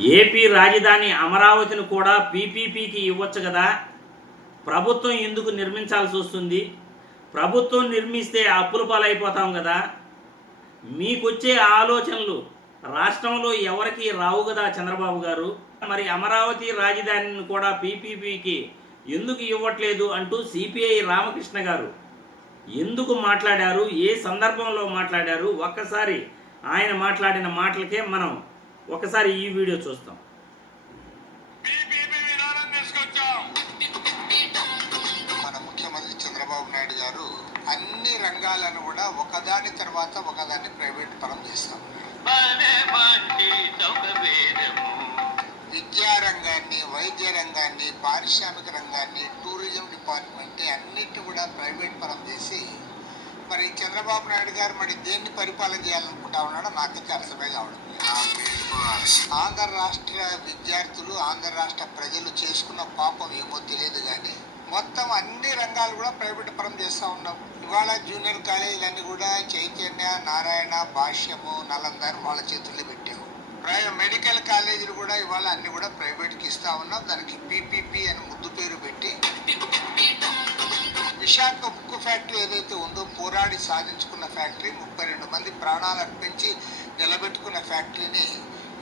AP రాజధాని అమరావతిని కూడా పీపీపీకి ఇవ్వచ్చు కదా? ప్రభుత్వం ఎందుకు నిర్మించాల్సి వస్తుంది? ప్రభుత్వం నిర్మిస్తే అప్పుల పాలైపోతాం కదా? మీకొచ్చే ఆలోచనలు రాష్ట్రంలో ఎవరికి రావు కదా చంద్రబాబు గారు? మరి అమరావతి రాజధానిని కూడా పీపీపీకి ఎందుకు ఇవ్వట్లేదు అంటూ సిపిఐ రామకృష్ణ గారు ఎందుకు మాట్లాడారు? ఏ సందర్భంలో మాట్లాడారు? ఒక్కసారి ఆయన మాట్లాడిన మాటలకే మనం ఒకసారి ఈ వీడియో చూస్తాం. మన ముఖ్యమంత్రి చంద్రబాబు నాయుడు గారు అన్ని రంగాలను కూడా ఒకదాని తర్వాత ఒకదాన్ని ప్రైవేట్ పరం చేస్తాం విద్యా రంగాన్ని వైద్య రంగాన్ని పారిశ్రామిక రంగాన్ని టూరిజం డిపార్ట్మెంట్ అన్నిటిని కూడా ప్రైవేట్ పరం చేసి మరి చంద్రబాబు నాయుడు గారు మరి దేన్ని పరిపాలన చేయాలనుకుంటా ఉన్నాడో నాకైతే అర్థమే కావడం. ఆంధ్ర రాష్ట్ర. విద్యార్థులు ఆంధ్ర రాష్ట్ర ప్రజలు చేసుకున్న పాపం ఏమో తెలియదు కానీ మొత్తం అన్ని రంగాలు కూడా ప్రైవేట్ పరం చేస్తూ ఉన్నాం. ఇవాళ జూనియర్ కాలేజీలన్నీ కూడా చైతన్య నారాయణ భాష్యము నలందర్ వాళ్ళ చేతుల్లో పెట్టాము ప్రైవే మెడికల్ కాలేజీలు కూడా ఇవాళ అన్ని కూడా ప్రైవేట్కి ఇస్తా ఉన్నాం. దానికి పీపీపీ అని ముద్దు పేరు పెట్టి విశాఖ ఉక్కు ఫ్యాక్టరీ ఏదైతే ఉందో పోరాడి సాధించుకున్న ఫ్యాక్టరీ ముప్పై రెండు మంది ప్రాణాలు అర్పించి నిలబెట్టుకున్న ఫ్యాక్టరీని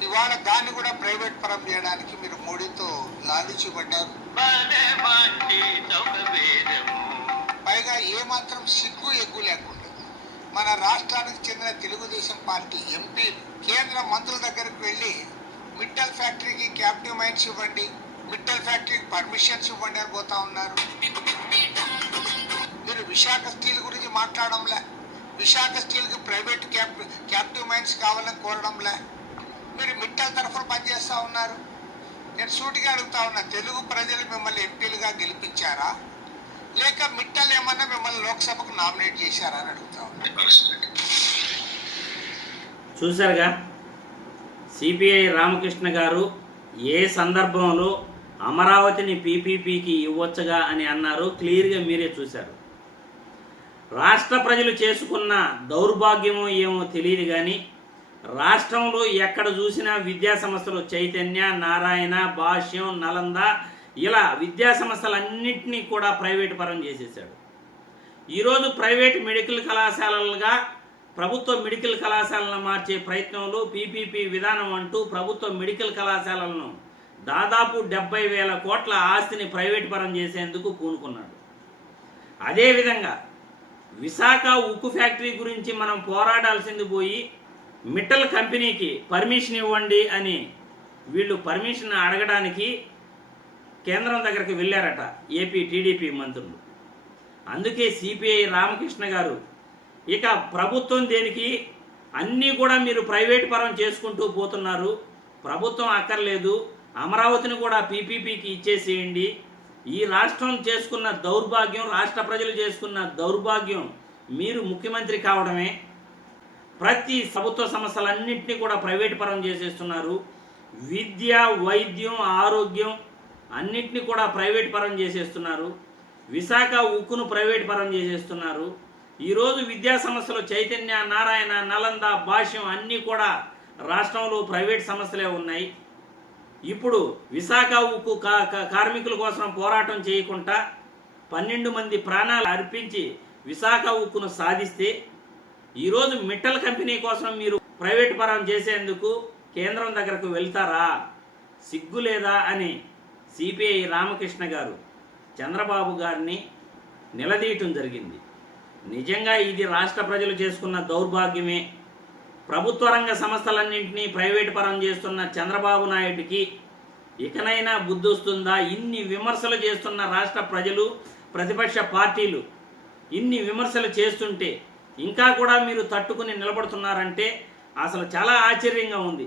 ఇవాళ దాన్ని కూడా ప్రైవేట్ పరం చేయడానికి మీరు మోడీతో లాలూచి పడ్డారు భలే బండి సౌకర్యము పైగా ఏమాత్రం సిగ్గు ఎగ్గు లేకుండా మన రాష్ట్రానికి చెందిన తెలుగుదేశం పార్టీ ఎంపీ కేంద్ర మంత్రుల దగ్గరికి వెళ్ళి మిట్టల్ ఫ్యాక్టరీకి క్యాప్టివ్ మైన్స్ ఇవ్వండి మిట్టల్ ఫ్యాక్టరీకి పర్మిషన్స్ ఇవ్వండి అని పోతా ఉన్నారు. మీరు విశాఖ స్టీల్ గురించి మాట్లాడంలే విశాఖ స్టీల్కి ప్రైవేట్ క్యాప్ క్యాప్టివ్ మైన్స్ కావాలని కోరడంలే. మీరు మిట్టల తరఫున పనిచేస్తూ ఉన్నారు. నేను సూటిగా అడుగుతా ఉన్నా తెలుగు ప్రజలు మిమ్మల్ని ఎంపీలుగా గెలిపించారా? లేక మిట్టలు ఏమన్నా మిమ్మల్ని లోక్సభకు నామినేట్ చేశారా అని అడుగుతా ఉన్నా. చూశారుగా సిపిఐ రామకృష్ణ గారు ఏ సందర్భంలో అమరావతిని పీపీపీకి ఇవ్వచ్చుగా అని అన్నారు క్లియర్గా మీరే చూశారు. రాష్ట్ర ప్రజలు చేసుకున్న దౌర్భాగ్యమో ఏమో తెలియదు కానీ రాష్ట్రంలో ఎక్కడ చూసినా విద్యా సంస్థలు చైతన్య నారాయణ భాష్యం నలంద ఇలా విద్యా సంస్థలన్నింటినీ కూడా ప్రైవేట్ పరం చేసేసాడు ఈరోజు ప్రైవేట్ మెడికల్ కళాశాలలుగా ప్రభుత్వ మెడికల్ కళాశాలను మార్చే ప్రయత్నంలో పీపీపీ విధానం అంటూ ప్రభుత్వ మెడికల్ కళాశాలలను దాదాపు డెబ్బై వేల కోట్ల ఆస్తిని ప్రైవేట్ పరం చేసేందుకు పూనుకున్నాడు. అదేవిధంగా విశాఖ ఉక్కు ఫ్యాక్టరీ గురించి మనం పోరాడాల్సింది పోయి మిట్టల్ కంపెనీకి పర్మిషన్ ఇవ్వండి అని వీళ్ళు పర్మిషన్ అడగడానికి కేంద్రం దగ్గరికి వెళ్ళారట ఏపీ టీడీపీ మంత్రులు. అందుకే సిపిఐ రామకృష్ణ గారు ఇక ప్రభుత్వం దేనికి అన్నీ కూడా మీరు ప్రైవేట్ పరం చేసుకుంటూ పోతున్నారు. ప్రభుత్వం అక్కర్లేదు. అమరావతిని కూడా పీపీపీకి ఇచ్చేసేయండి. ఈ రాష్ట్రం చేసుకున్న దౌర్భాగ్యం రాష్ట్ర ప్రజలు చేసుకున్న దౌర్భాగ్యం మీరు ముఖ్యమంత్రి కావడమే. ప్రతి ప్రభుత్వ సంస్థలన్నింటినీ కూడా ప్రైవేట్ పరం చేసేస్తున్నారు. విద్య వైద్యం ఆరోగ్యం అన్నింటినీ కూడా ప్రైవేట్ పరం చేసేస్తున్నారు. విశాఖ ఉక్కును ప్రైవేట్ పరం చేసేస్తున్నారు. ఈరోజు విద్యా సంస్థలు చైతన్య నారాయణ నలంద భాష్యం అన్నీ కూడా రాష్ట్రంలో ప్రైవేట్ సంస్థలే ఉన్నాయి. ఇప్పుడు విశాఖ ఉక్కు కా- కార్మికుల కోసం పోరాటం చేయకుండా పన్నెండు మంది ప్రాణాలు అర్పించి విశాఖ ఉక్కును సాధిస్తే ఈరోజు మిట్టల్ కంపెనీ కోసం మీరు ప్రైవేట్ పరం చేసేందుకు కేంద్రం దగ్గరకు వెళ్తారా? సిగ్గు లేదా అని సిపిఐ రామకృష్ణ గారు చంద్రబాబు గారిని నిలదీయటం జరిగింది. నిజంగా ఇది రాష్ట్ర ప్రజలు చేసుకున్న దౌర్భాగ్యమే. ప్రభుత్వ రంగ సంస్థలన్నింటినీ ప్రైవేట్ పరం చేస్తున్న చంద్రబాబు నాయుడికి ఇకనైనా బుద్ధొస్తుందా? ఇన్ని విమర్శలు చేస్తున్న రాష్ట్ర ప్రజలు ప్రతిపక్ష పార్టీలు ఇన్ని విమర్శలు చేస్తుంటే ఇంకా కూడా మీరు తట్టుకుని నిలబడుతున్నారంటే అసలు చాలా ఆశ్చర్యంగా ఉంది.